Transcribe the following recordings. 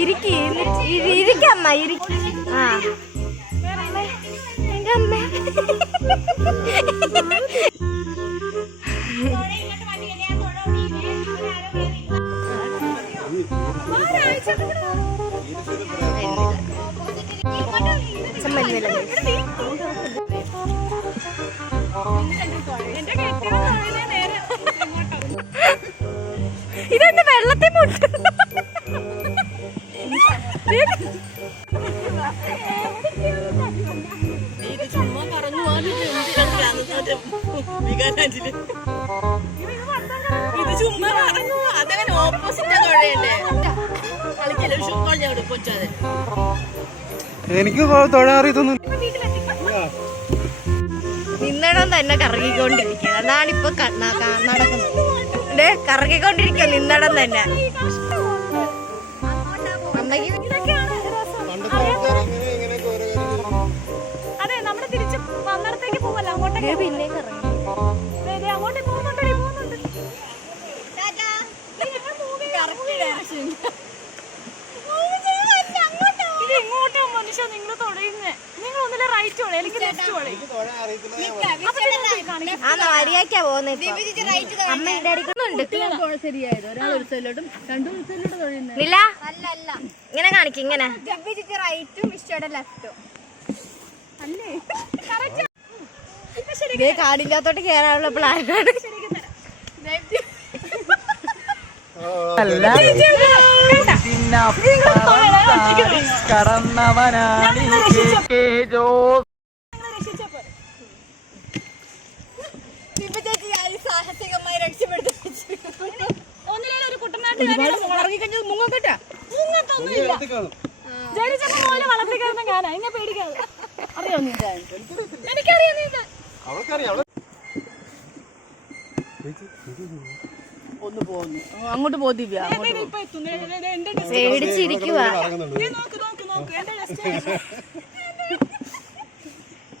ഇരിക്കമ്മ ആ അമ്മ ഇതെന്ത് വെള്ളത്തിൽ മുട്ട എനിക്ക് തൊഴാൻ അറിയത്തൊന്നും. നിന്നടം തന്നെ കറങ്ങിക്കൊണ്ടിരിക്കുക. അതാണിപ്പൊ നടക്കുന്നത്. കറങ്ങിക്കൊണ്ടിരിക്കുക നിന്നടം തന്നെ. അതെ, നമ്മള് തിരിച്ച് വന്നിടത്തേക്ക് പോവല്ല, അങ്ങോട്ടേക്ക് പിന്നെ കറങ്ങി അങ്ങോട്ടേ പോകുന്നുണ്ട്. ഇങ്ങോട്ടോ മനുഷ്യ നിങ്ങൾ തുടങ്ങുന്നേ. നിങ്ങൾ ഒന്നിലെ റൈറ്റ് പോളെ, എനിക്ക് ലെഫ്റ്റ് പോളെ. മര്യാദക്കാ പോകുന്നത്. അമ്മ ശരിയായത് ഒരാൾ ഒരു സൈഡിലോട്ടും രണ്ടു സൈഡിലോട്ട് തൊഴിയുന്നത്. ഇങ്ങനെ കാണിക്കും, ഇങ്ങനെ റൈറ്റും ഇഷ്ടയുടെ ലെഫ്റ്റും അല്ലേ. കാടില്ലാത്തോട്ട് കേറാനുള്ള പ്ലാനാണ്. സാഹസികമായി രക്ഷപ്പെടുത്തി ഒന്നിലും ഒരു കുട്ടനാട്ടിൽ മുങ്ങക്കട്ടാ മുങ്ങത്തൊന്നുമില്ല. ജനിച്ചപ്പോ പോലെ വളർത്തിക്കാരുന്ന ഞാനാ. ഇങ്ങനെ പേടിക്കാതെ അറിയാവുന്ന എനിക്കറിയാം. ഒന്ന് പോകുന്നു അങ്ങോട്ട് പോദിവ്യ പേടിച്ചിരിക്കുക.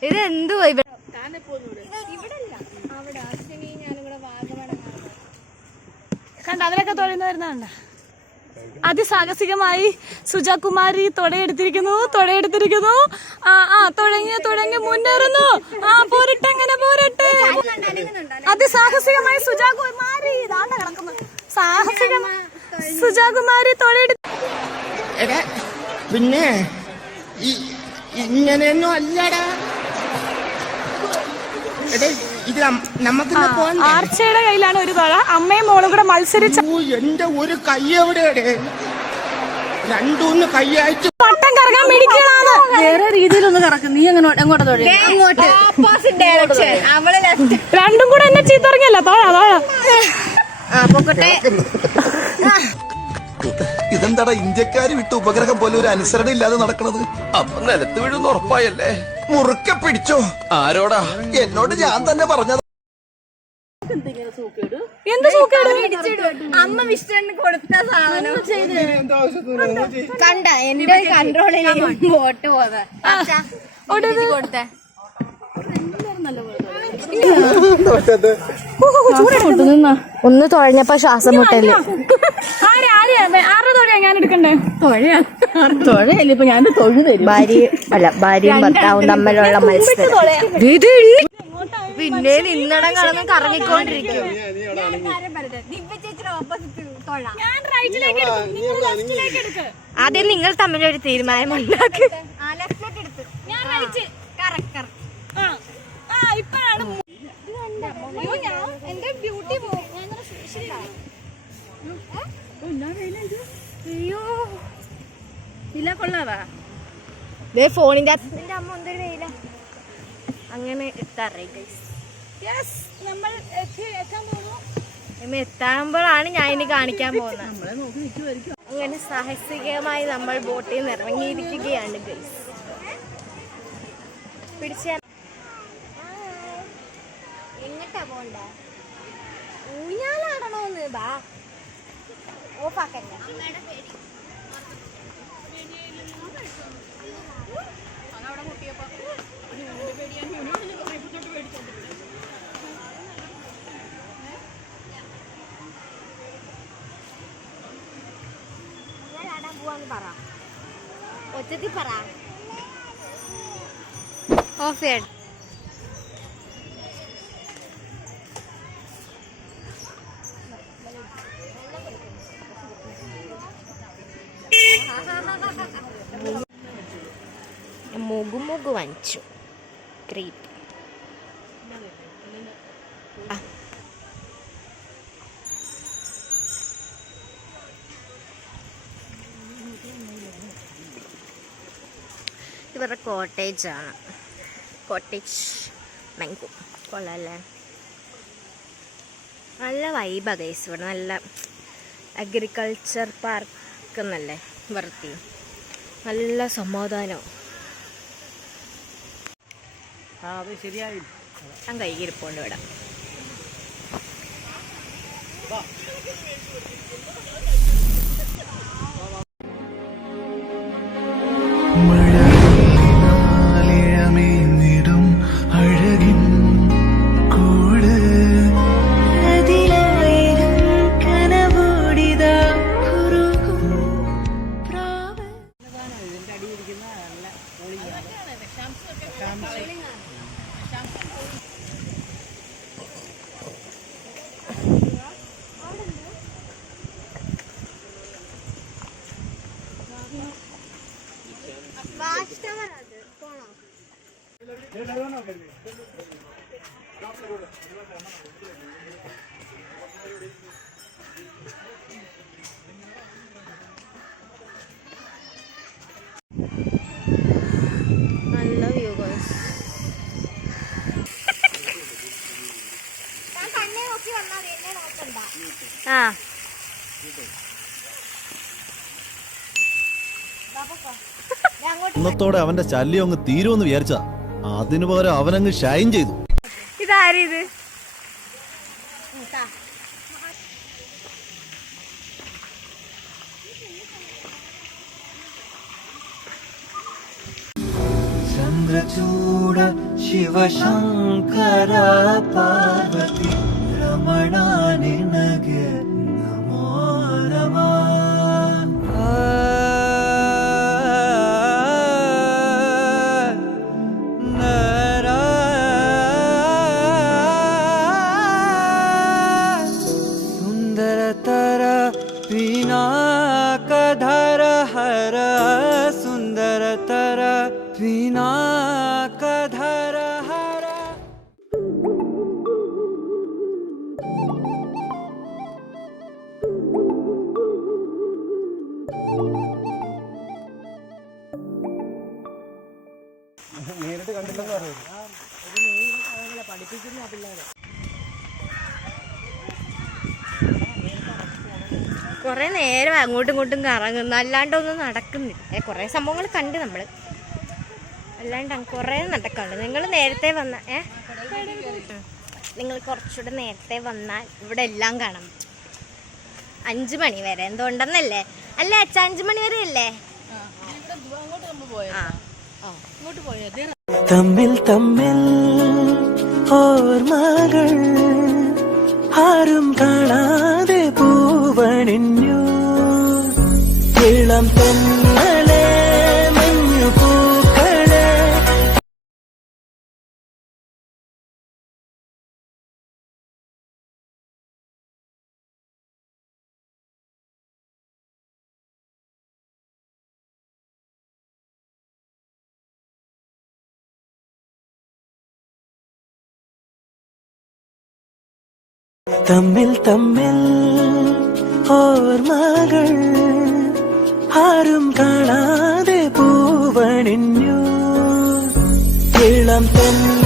ഇതെന്തുവാ കണ്ട അതിലൊക്കെ തൊഴുന്നവരുന്നുണ്ട. അതിസാഹസികമായി സുജാകുമാരി തുടയെടുത്തിരിക്കുന്നു. തുടങ്ങി മുന്നേറുന്നു. പോരട്ടെ പോരട്ടെ. അതിസാഹസികമായി സുജാകുമാരി ഇതാണ്ട് കിടക്കുന്നു. സുജാകുമാരി തുടയെടുത്ത്. പിന്നെ ഇങ്ങനെയൊന്നും അല്ലടാ. ആർച്ചയുടെ കയ്യിലാണ് ഒരു തുഴ. അമ്മയും മോളും കൂടെ മത്സരിച്ച എന്റെ ഒരു കൈ എവിടെയാണ്? രണ്ടൂന്ന് കൈയായിട്ട് പട്ടം കറങ്ങാൻ മിടിക്കലാണ്. വേറെ രീതിയിലൊന്ന് കറക്കും. നീ എങ്ങോട്ട് തൊഴ? രണ്ടും കൂടെ എന്നെ ചീത്തറങ്ങിയല്ലോ. പൊക്കട്ടെ. ഇതെന്താടാ ഇന്ത്യക്കാര് വിട്ട് ഉപഗ്രഹം പോലെ ഒരു അനുസരണ ഇല്ലാതെ നടക്കണത്? അപ്പൊ നിലത്ത് വീഴുന്ന ഉറപ്പായല്ലേ? മുറുക്കെ പിടിച്ചോ. ആരോടാ? എന്നോട് ഞാൻ തന്നെ പറഞ്ഞത്. എന്ത് സൂക്കേട്? അമ്മ വിഷ്ണു കൊടുത്ത സാധനം കണ്ട എന്റെ കൺട്രോളിലേക്ക് ബോട്ട് പോകുന്നത് കൊടുത്തേ. ഒന്ന് തുഴഞ്ഞപ്പോ ശ്വാസം മുട്ടല്ലേ. ആരുടെ തുഴയാ ഞാൻ എടുക്കണ്ടേ? തുഴയല്ല ഇപ്പൊ ഞാൻ തൊഴു തരും. ഭാര്യയും ഭർത്താവും തമ്മിലുള്ള മത്സരം. പിന്നെ നിന്നടം കടന്ന് കറങ്ങിക്കൊണ്ടിരിക്കും. ആദ്യം നിങ്ങൾ തമ്മിലൊരു തീരുമാനം ഉണ്ടാക്കി. ഫോണിന്റെ അമ്മ എന്തൊരു വെയില. അങ്ങനെ എത്താകുമ്പോഴാണ് ഞാൻ ഇനി കാണിക്കാൻ പോകുന്നത്. അങ്ങനെ സാഹസികമായി നമ്മൾ ബോട്ടിൽ നിന്ന് ഇറങ്ങിയിരിക്കുകയാണ് ഗൈസ്. പിടിച്ച എങ്ങട്ടാ പോണ്ട? ഊഞ്ഞാലാടണോന്ന് ബാ. ഓഫാക്കണ്ട. പറ. ഒച്ചത്തിൽ പറ. ഓഫ് ചെയ്യണം. മുഗു വാങ്ങിച്ചു. ഗ്രേപ്പ്. ഇവരുടെ കോട്ടേജാണ്. കോട്ടേജ് മാംഗോ കൊള്ളാല്ലേ. നല്ല വൈബാ ഗൈസ്. ഇവിടെ നല്ല അഗ്രികൾച്ചർ പാർക്ക് എന്നല്ലേ വൃത്തി. നല്ല സമാധാനം. ഞാൻ കൈകിരിപ്പുണ്ട് ഇവിടെ. മഴയിലും അഴകിൻ കൂട് കനവോടിത നല്ല വ്യൂ ഗൈസ്. ആ ഇന്നത്തോടെ അവന്റെ ശല്യം അങ്ങ് തീരുമെന്ന് വിചാരിച്ചാ അതിനു പകരം അവനങ്ങ് ഷൈൻ ചെയ്തു. ഇതാരിത്? ചന്ദ്രചൂഡ ಶಿವಶಂಕರ ಪಾರ್ವತಿ ರಮಣ ನಿನಗೆ ನಮೋ ನಮಃ. ಸುಂದರತರ ಪಿನಾಕಧರ ಹರ ಸುಂದರತರ ಪಿನಾಕಧರ ಹರ. നേരിട്ട് കണ്ടില്ലെന്ന് പറയുന്നത്. കുറെ നേരം അങ്ങോട്ടും ഇങ്ങോട്ടും കറങ്ങുന്നു, അല്ലാണ്ടൊന്നും നടക്കുന്നില്ല. കുറെ സംഭവങ്ങൾ കണ്ട് നമ്മള്, അല്ലാണ്ട് കുറെ നടക്കാണ്ട്. നിങ്ങൾ നേരത്തെ വന്ന നിങ്ങൾ കുറച്ചുകൂടെ നേരത്തെ വന്നാൽ ഇവിടെ എല്ലാം കാണാം. 5 മണി വരെ എന്തുകൊണ്ടെന്നല്ലേ? അല്ലേ അച്ഛ, 5 മണി വരെ അല്ലേ? തമ്മിൽ തമ്മിൽ ഓർമ്മകൾ ആരും കാണാതെ പൂവണിഞ്ഞു. ഇളം തെന്നലെ മഞ്ഞു പൂക്കളെ തമ്മിൽ തമ്മിൽ ഓർമ്മകൾ ആരും കാണാതെ പൂവണിഞ്ഞു. ഇളം തെന്നലെ